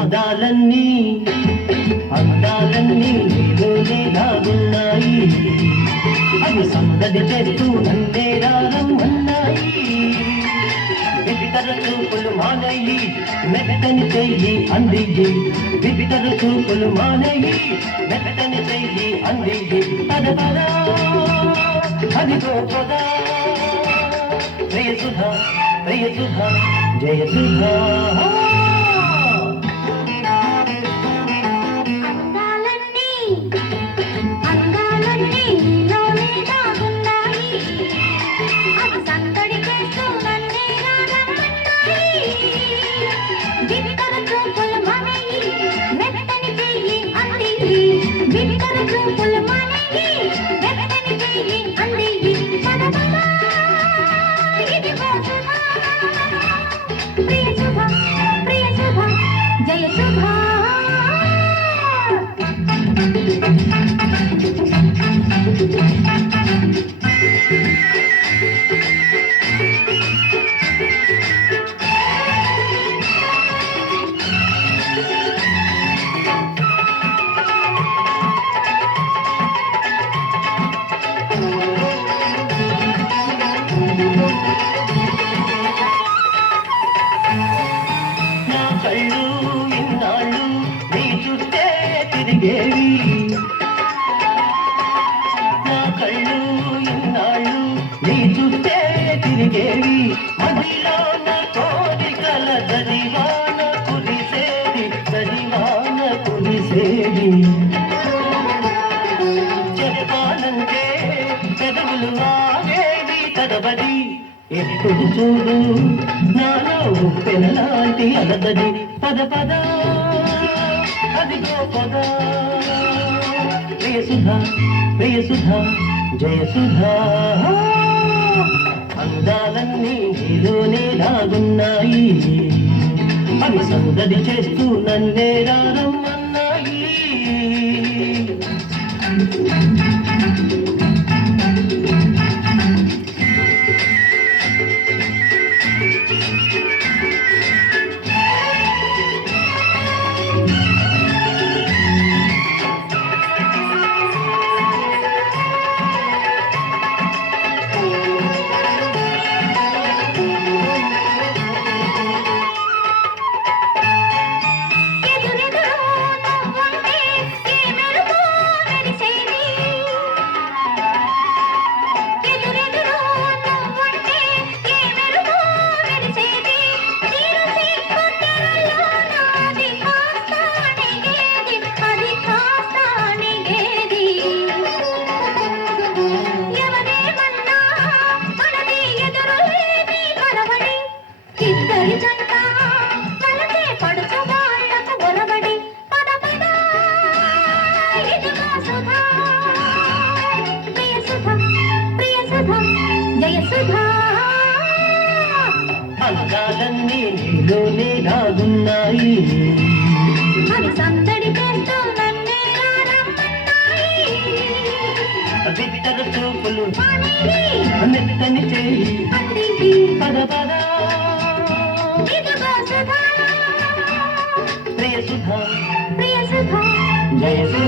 అందాలన్నీ అందాలన్నీ నీలోనే దాగున్నాయి, అవి సందడి చేస్తూ నన్నే రమ్మన్నాయి. వివిధర చూపులు మానయి మెత్తని చెయ్యి అందియ్యి, వివిధర చూపులు మానయి మెత్తని చెయ్యి అందియ్యి. పద పద అదిగో పద ప్రియ సుధా ప్రియ సుధా జయ సుధా. జయ సుధా నా కళ్ళు ఇన్నాళ్ళు నీ చుట్టే తిరిగేవి, మదిలోన కోరికల దరివాన కురిసేది దరివాన కురిసేది. చెప్పాలంటే పెదవులు ఆగేవి తడబడి, ఎప్పుడు చూడు నాలో పెనలాంటి అలదడి. పద పద అదిగో పద ప్రియ సుధా ప్రియ సుధా జయ సుధా. అందాలన్నీ నీలోనే దాగున్నాయి, అవి సందడి చేస్తూ నన్నే రమ్మన్నాయి. అందాలన్నీ నీలోనే దాగున్నాయి, అవి సందడి చేస్తూ నన్నే రమ్మన్నాయి. వివిధ చూపులు మెత్తని చేయి పద పద ఇదిగో సుధా ప్రియ సుధా ప్రియ సుధా జయ సుధా.